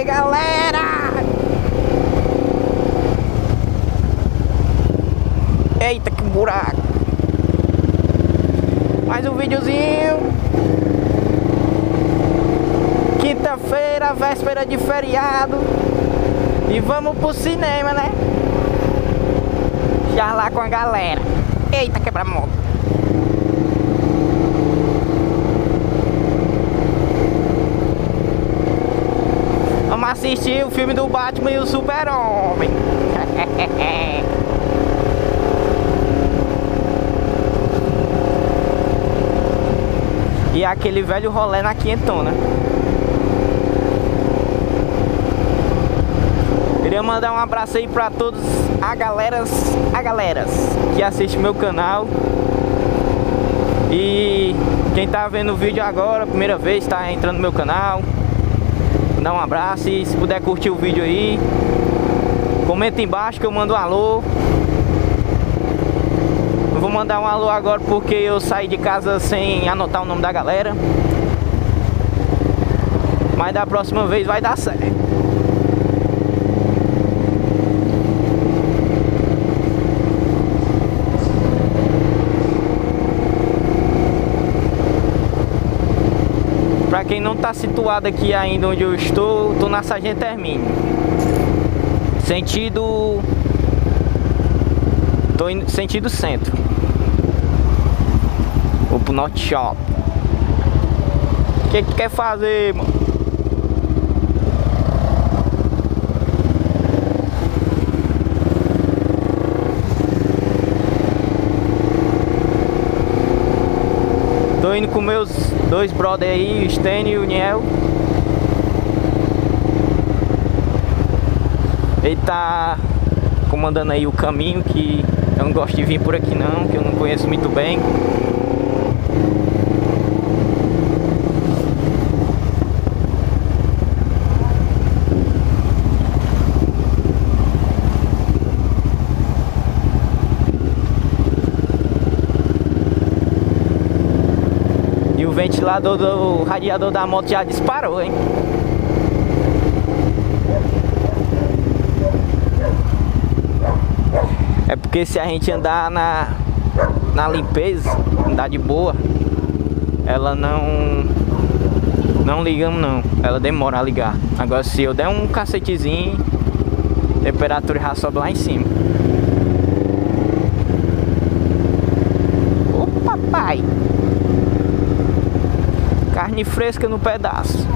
aí, galera! Eita, que buraco! Mais um videozinho. Quinta-feira, véspera de feriado. E vamos pro cinema, né? Já lá com a galera. Eita, quebra-mola. Vamos assistir o filme do Batman e o Super-Homem. E aquele velho rolê na quinhentona. Queria mandar um abraço aí pra todos a galeras que assistem meu canal. E quem tá vendo o vídeo agora, primeira vez, tá entrando no meu canal, dá um abraço e se puder curtir o vídeo aí, comenta embaixo que eu mando um alô. Eu vou mandar um alô agora porque eu saí de casa sem anotar o nome da galera. Mas da próxima vez vai dar certo. Pra quem não tá situado aqui ainda onde eu estou, tô na Sargento Hermínio. Sentido... Tô indo sentido centro. Vou pro Norte Shop. O que que tu quer fazer, mano? Tô indo com meus dois brother aí, o Stênio e o Niel. Ele tá comandando aí o caminho, que eu não gosto de vir por aqui não, que eu não conheço muito bem. E o ventilador do radiador da moto já disparou, hein? É porque se a gente andar na limpeza, andar de boa, ela não ligamos não, ela demora a ligar. Agora se eu der um cacetezinho, a temperatura já sobe lá em cima. Ô papai! Carne fresca no pedaço.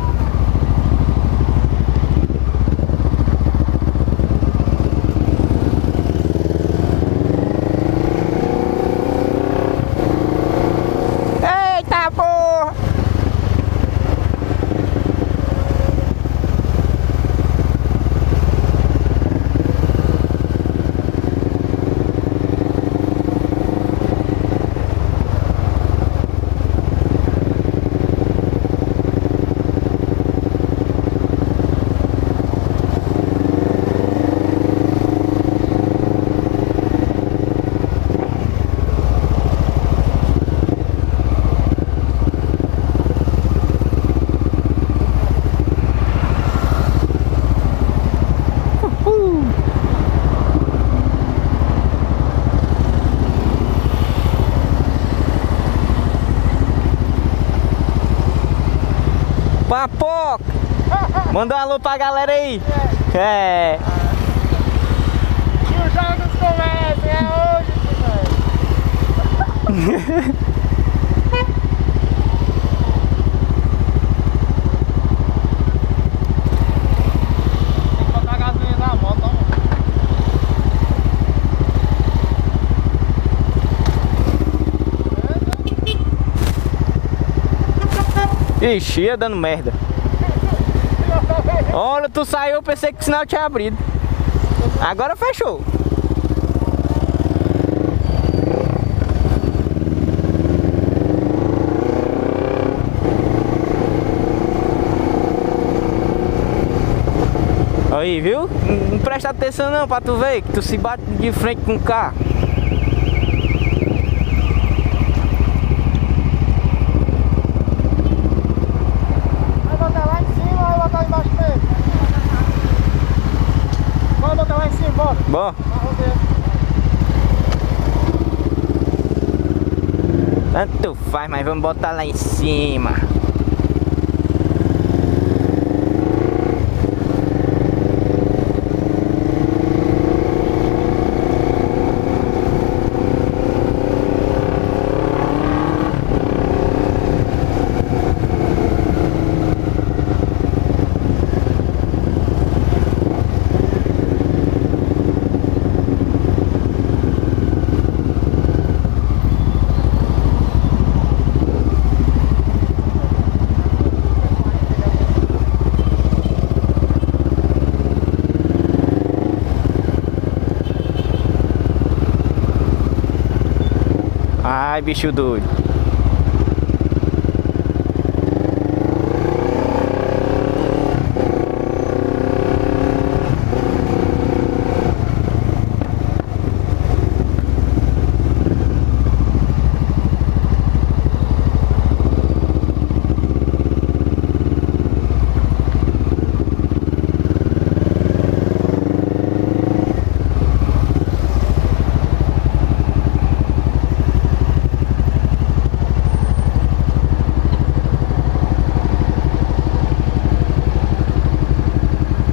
Eita porra! Papoca! Manda um alô pra galera aí! É! E os jogos começam, é hoje, velho! Tem que botar gasolina na moto, ó, mano. Ixi, ia dando merda. Olha, tu saiu, eu pensei que o sinal tinha abrido. Agora fechou. Aí, viu? Não presta atenção não pra tu ver que tu se bate de frente com o carro. Vai botar lá em cima ou vai botar embaixo mesmo? Bom. Tanto faz, mas vamos botar lá em cima. Ai, bicho doido.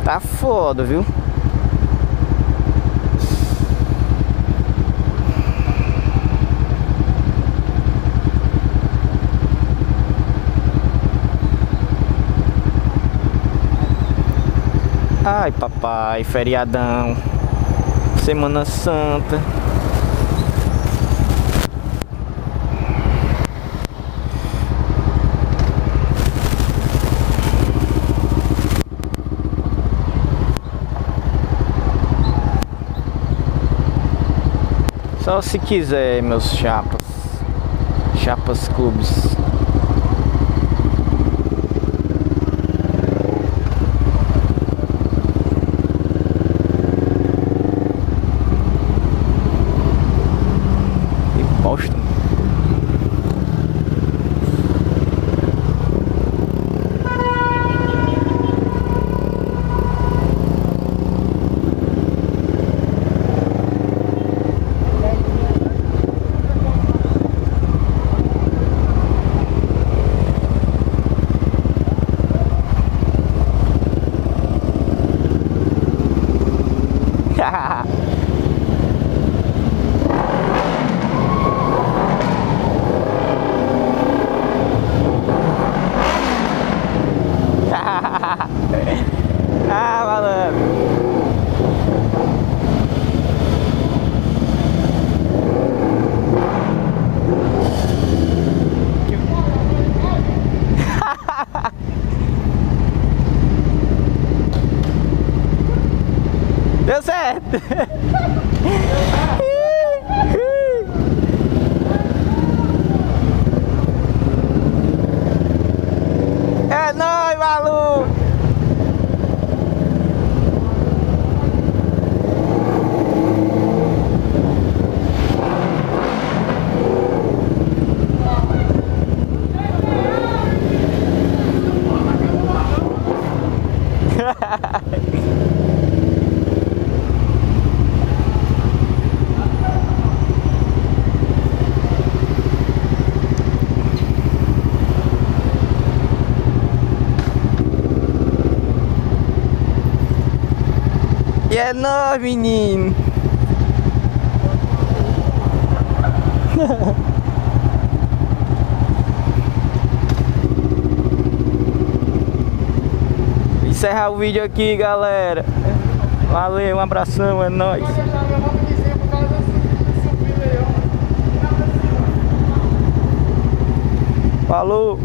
Tá foda, viu? Ai, papai, feriadão, Semana Santa. Só se quiser, meus chapas clubes. Que bosta. Ah, malandro. Deu certo. É nóis, maluco. E é nóis, menino. Encerrar o vídeo aqui, galera. Valeu, um abração, é nóis. Falou.